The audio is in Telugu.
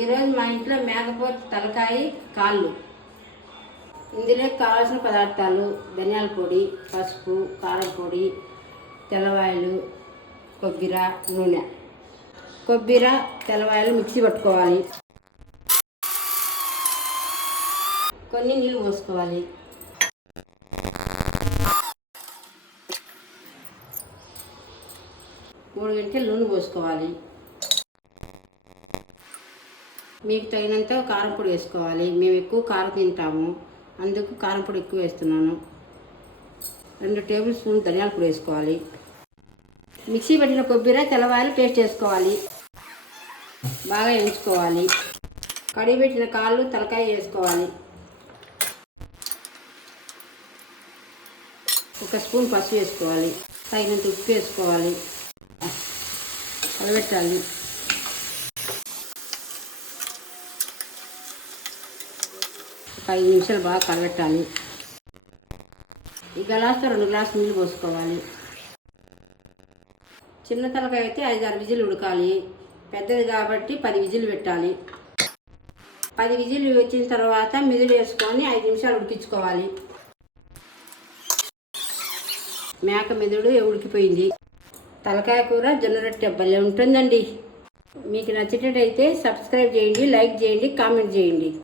ఈరోజు మా ఇంట్లో మేకపోతు తలకాయ కాళ్ళు. ఇందులో కావాల్సిన పదార్థాలు: ధనియాల పొడి, పసుపు, కారం పొడి, తెల్లవాయలు, కొబ్బరి, నూనె. కొబ్బరి, తెల్లవాయలు మిక్సీ పట్టుకోవాలి. కొన్ని నీళ్ళు పోసుకోవాలి. మూడు గంటలు నూనె పోసుకోవాలి. మీకు తగినంత కారం పొడి వేసుకోవాలి. మేము ఎక్కువ కారం తింటాము, అందుకు కారం పొడి ఎక్కువ వేస్తున్నాను. 2 టేబుల్ స్పూన్ ధనియాల పొడి వేసుకోవాలి. మిక్సీ పట్టిన కొబ్బరి, తెల్లవాయలు పేస్ట్ వేసుకోవాలి. బాగా వేయించుకోవాలి. కడిగి పెట్టిన కాళ్ళు, తలకాయ వేసుకోవాలి. 1 స్పూన్ పసుపు వేసుకోవాలి. తగినంత ఉప్పు వేసుకోవాలి. కలబెట్టాలి. ఒక 5 నిమిషాలు బాగా కలబెట్టాలి. ఈ గ్లాసుతో 2 గ్లాసులు నీళ్ళు పోసుకోవాలి. చిన్న తలకాయ అయితే 5-6 విజిల్ ఉడకాలి. పెద్దది కాబట్టి 10 విజిల్ పెట్టాలి. 10 విజిల్ వచ్చిన తర్వాత మిదులు వేసుకొని 5 నిమిషాలు ఉడికించుకోవాలి. మేక మెదుడు ఉడికిపోయింది. తలకాయ కూర జొన్న రొట్టె భలే ఉంటుందండి. మీకు నచ్చినట్టయితే సబ్స్క్రైబ్ చేయండి, లైక్ చేయండి, కామెంట్ చేయండి.